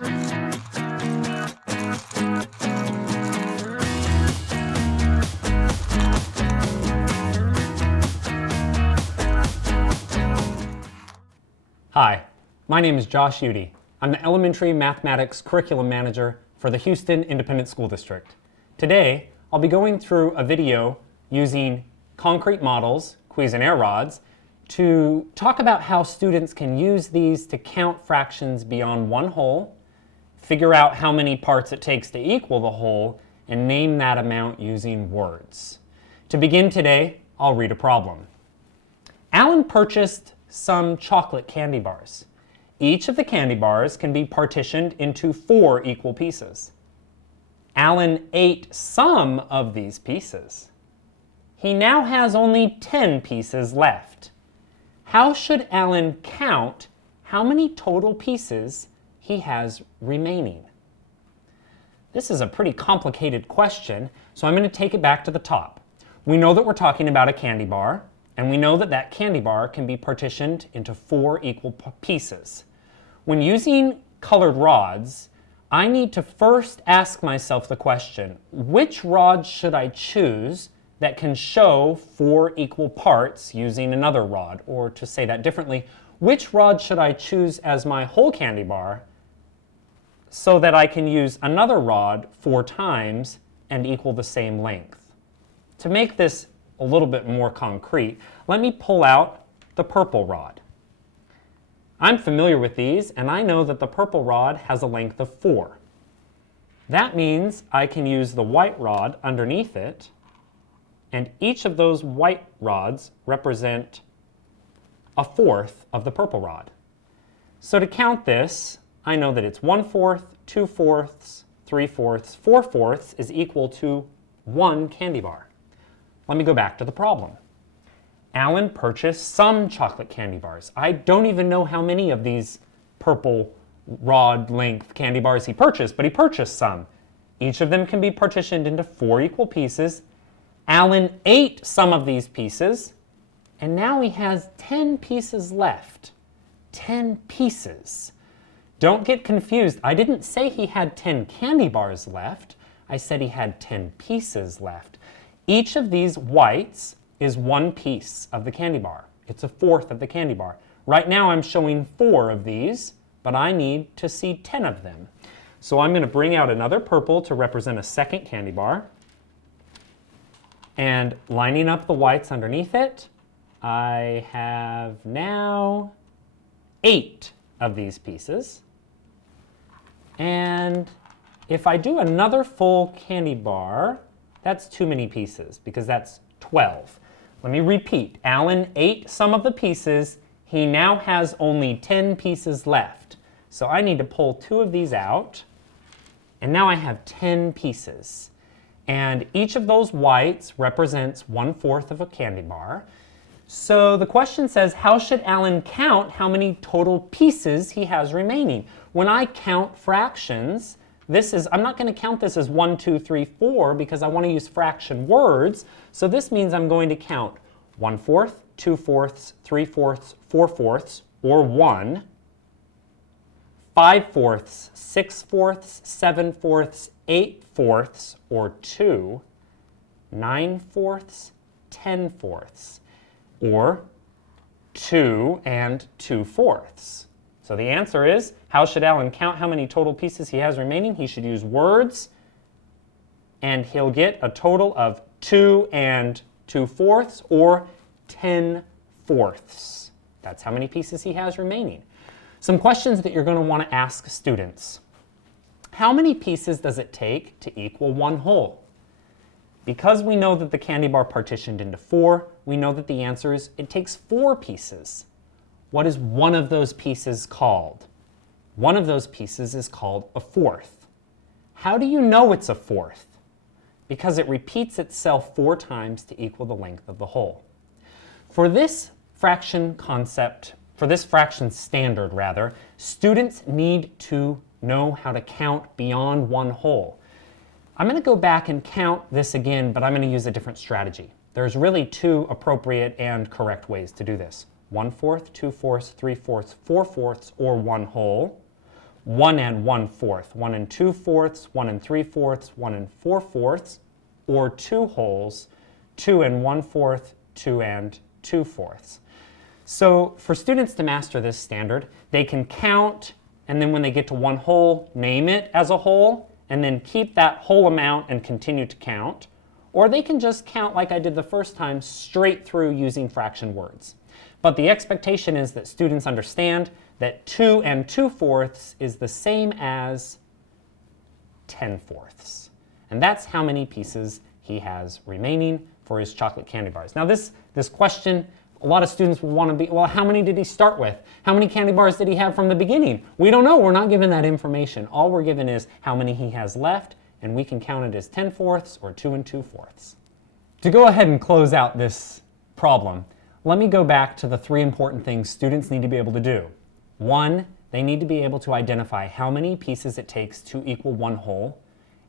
Hi, my name is Josh Udy. I'm the Elementary Mathematics Curriculum Manager for the Houston Independent School District. Today, I'll be going through a video using concrete models, Cuisenaire rods, to talk about how students can use these to count fractions beyond one whole, figure out how many parts it takes to equal the whole, and name that amount using words. To begin today, I'll read a problem. Alan purchased some chocolate candy bars. Each of the candy bars can be partitioned into 4 equal pieces. Alan ate some of these pieces. He now has only 10 pieces left. How should Alan count how many total pieces he has remaining? This is a pretty complicated question, so I'm going to take it back to the top. We know that we're talking about a candy bar, and we know that that candy bar can be partitioned into 4 equal pieces. When using colored rods, I need to first ask myself the question, which rod should I choose that can show 4 equal parts using another rod? Or to say that differently, which rod should I choose as my whole candy bar so that I can use another rod 4 times and equal the same length? To make this a little bit more concrete, let me pull out the purple rod. I'm familiar with these, and I know that the purple rod has a length of 4. That means I can use the white rod underneath it, and each of those white rods represent 1/4 of the purple rod. So to count this, I know that it's 1/4, 2/4, 3/4, 4/4 is equal to 1 candy bar. Let me go back to the problem. Alan purchased some chocolate candy bars. I don't even know how many of these purple rod length candy bars he purchased, but he purchased some. Each of them can be partitioned into 4 equal pieces. Alan ate some of these pieces, and now he has 10 pieces left. 10 pieces. Don't get confused. I didn't say he had 10 candy bars left. I said he had 10 pieces left. Each of these whites is 1 piece of the candy bar. It's 1/4 of the candy bar. Right now I'm showing 4 of these, but I need to see 10 of them. So I'm going to bring out another purple to represent a second candy bar. And lining up the whites underneath it, I have now 8 of these pieces. And if I do another full candy bar, that's too many pieces because that's 12. Let me repeat. Alan ate some of the pieces. He now has only 10 pieces left. So I need to pull 2 of these out. And now I have 10 pieces. And each of those whites represents 1/4 of a candy bar. So the question says, how should Alan count how many total pieces he has remaining? When I count fractions, I'm not going to count this as 1, 2, 3, 4 because I want to use fraction words. So this means I'm going to count 1/4, 2/4, 3/4, 4/4, or 1, 5/4, 6/4, 7/4, 8/4, or 2, 9/4, 10/4, or 2 and 2/4. So the answer is, how should Alan count how many total pieces he has remaining? He should use words, and he'll get a total of 2 and 2/4, or 10/4. That's how many pieces he has remaining. Some questions that you're going to want to ask students. How many pieces does it take to equal 1 whole? Because we know that the candy bar partitioned into 4, we know that the answer is it takes 4 pieces. What is one of those pieces called? One of those pieces is called 1/4. How do you know it's 1/4? Because it repeats itself 4 times to equal the length of the whole. For this fraction standard rather, students need to know how to count beyond 1 whole. I'm going to go back and count this again, but I'm going to use a different strategy. There's really 2 appropriate and correct ways to do this. 1/4, 2/4, 3/4, 4/4, or 1 whole. 1 and 1/4, 1 and 2/4, 1 and 3/4, 1 and 4/4, or 2 wholes, 2 and 1/4, 2 and 2/4. So for students to master this standard, they can count, and then when they get to 1 whole, name it as a whole, and then keep that whole amount and continue to count. Or they can just count like I did the first time, straight through using fraction words. But the expectation is that students understand that 2 and 2/4 is the same as 10/4. And that's how many pieces he has remaining for his chocolate candy bars. Now this question, a lot of students will want to be, well, how many did he start with? How many candy bars did he have from the beginning? We don't know. We're not given that information. All we're given is how many he has left, and we can count it as 10/4 or 2 and 2/4. To go ahead and close out this problem, let me go back to the 3 important things students need to be able to do. 1, they need to be able to identify how many pieces it takes to equal 1 whole,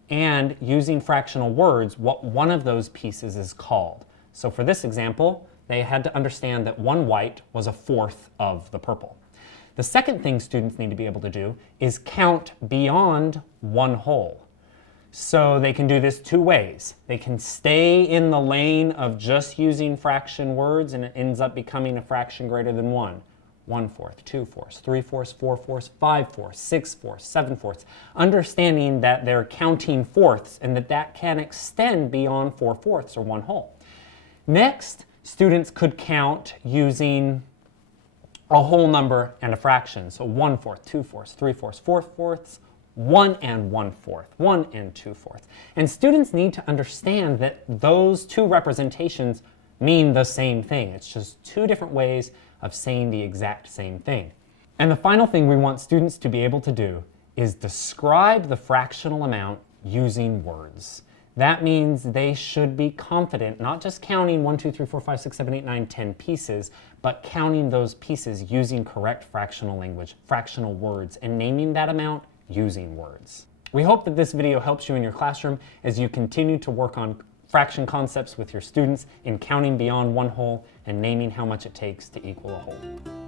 and using fractional words, what one of those pieces is called. So for this example, they had to understand that 1 white was 1/4 of the purple. The second thing students need to be able to do is count beyond 1 whole. So they can do this 2 ways. They can stay in the lane of just using fraction words, and it ends up becoming a fraction greater than 1. 1/4, 2/4, 3/4, 4/4, 5/4, 6/4, 7/4, understanding that they're counting fourths and that can extend beyond 4/4 or 1 whole. Next, students could count using a whole number and a fraction. So 1/4, 2/4, 3/4, 4/4, 1 and 1/4, 1 and 2/4. And students need to understand that those 2 representations mean the same thing. It's just 2 different ways of saying the exact same thing. And the final thing we want students to be able to do is describe the fractional amount using words. That means they should be confident, not just counting 1, 2, 3, 4, 5, 6, 7, 8, 9, 10 pieces, but counting those pieces using correct fractional language, fractional words, and naming that amount using words. We hope that this video helps you in your classroom as you continue to work on fraction concepts with your students in counting beyond 1 whole and naming how much it takes to equal a whole.